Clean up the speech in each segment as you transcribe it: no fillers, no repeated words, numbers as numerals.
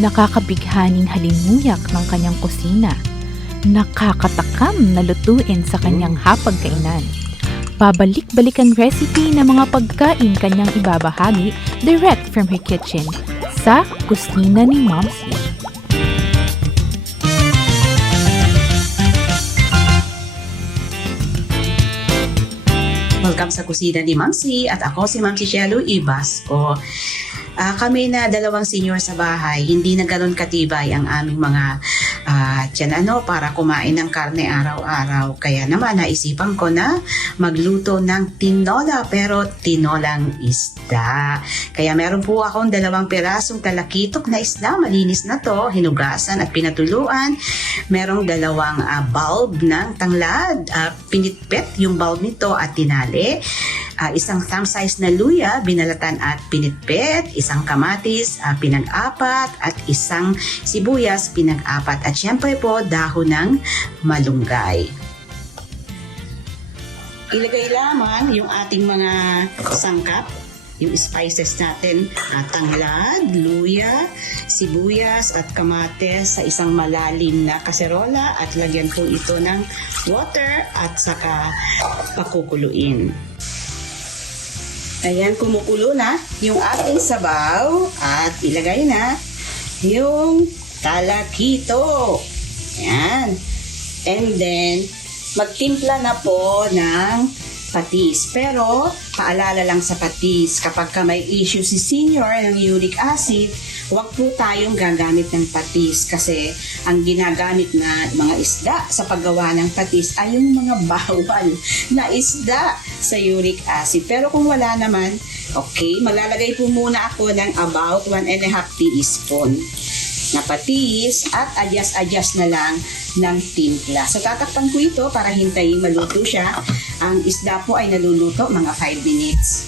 Nakakabighaning halimuyak ng kanyang kusina. Nakakatakam na lutuin sa kanyang hapagkainan. Pabalik-balikan recipe ng mga pagkain kanyang ibabahagi direct from her kitchen sa kusina ni Momsy. Welcome sa kusina ni Momsy at ako si Momsy Shelo Ibasco. Kami na dalawang senior sa bahay, hindi na ganoon katibay ang aming mga tiyan para kumain ng karne araw-araw. Kaya naman naisipan ko na magluto ng tinola, pero tinolang isda. Kaya meron po akong 2 pirasong talakitok na isda, malinis na to, hinugasan at pinatuluan. Merong 2 bulb ng tanglad, pinitpit yung bulb nito at tinali. Isang thumb size na luya, binalatan at pinitpit, isang kamatis, pinag-apat, at isang sibuyas, pinag-apat. At syempre po, dahon ng malunggay. Ilagay lamang yung ating mga sangkap, yung spices natin, tanglad, luya, sibuyas at kamatis sa isang malalim na kaserola at lagyan po ito ng water at saka pakukuluin. Ayan, kumukulo na yung ating sabaw at ilagay na yung talakito. Ayan. And then, magtimpla na po ng patis. Pero, paalala lang sa patis, kapag may issue si senior ng uric acid, huwag po tayong gagamit ng patis kasi ang ginagamit na mga isda sa paggawa ng patis ay yung mga bawal na isda sa uric acid. Pero kung wala naman, okay, maglalagay po muna ako ng about 1.5 teaspoon na patis at adjust na lang ng timpla. So tatakpan ko ito para hintayin maluto siya. Ang isda po ay naluluto mga 5 minutes.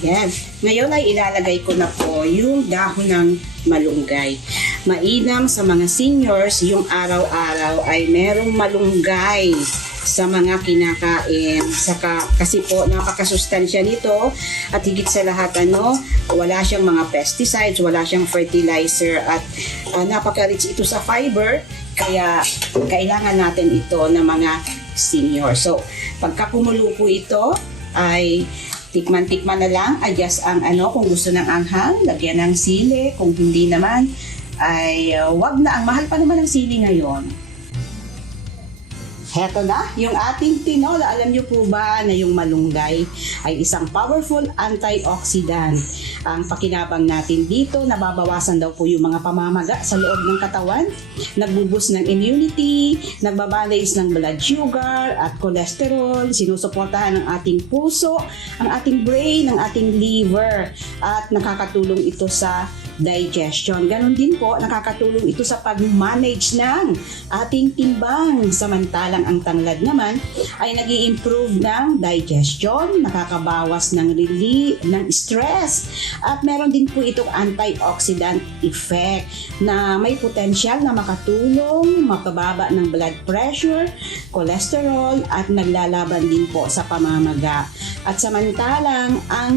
Ayan. Ngayon ay ilalagay ko na po yung dahon ng malunggay. Mainam sa mga seniors, yung araw-araw ay merong malunggay sa mga kinakain. Kasi po napakasustansya nito at higit sa lahat wala siyang mga pesticides, wala siyang fertilizer at napaka-rich ito sa fiber kaya kailangan natin ito ng mga senior. So, pagka kumulo po ito ay tikman-tikman na lang, adjust ang kung gusto ng anghang, lagyan ng sili, kung hindi naman ay wag na, ang mahal pa naman ng sili ngayon. Heto na, yung ating tinola. Alam niyo po ba na yung malunggay ay isang powerful antioxidant? Ang pakinabang natin dito, nababawasan daw po yung mga pamamaga sa loob ng katawan, nagbuboost ng immunity, nagbabalance ng blood sugar at cholesterol, sinusuportahan ang ating puso, ang ating brain, ang ating liver, at nakakatulong ito sa digestion. Ganon din po, nakakatulong ito sa pag-manage ng ating timbang. Samantalang ang tanglad naman ay nag-i-improve ng digestion, nakakabawas ng relief, ng stress, at meron din po itong antioxidant effect na may potensyal na makatulong, mapababa ng blood pressure, cholesterol, at naglalaban din po sa pamamaga. At samantalang ang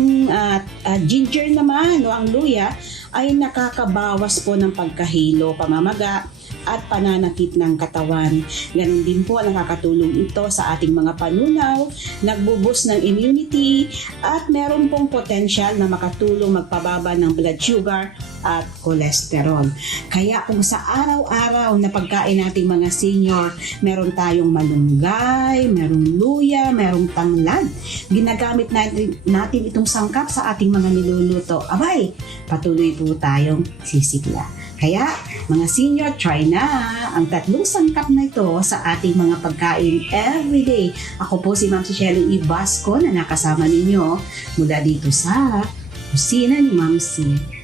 ginger naman o ang luya ay nakakabawas po ng pagkahilo, pamamaga, at pananakit ng katawan. Ganun din po, nakakatulong ito sa ating mga panunaw, nagbuboost ng immunity, at meron pong potensyal na makatulong magpababa ng blood sugar at cholesterol. Kaya kung sa araw-araw na pagkain nating mga senior, meron tayong malunggay, merong luya, merong tanglad, ginagamit natin itong sangkap sa ating mga niluluto. Abay, patuloy po tayong sisigla. Kaya, mga senior, try na ang 3 sangkap na ito sa ating mga pagkain everyday. Ako po si Momsy Shelo Ibasco na nakasama ninyo mula dito sa kusina ni Momsy.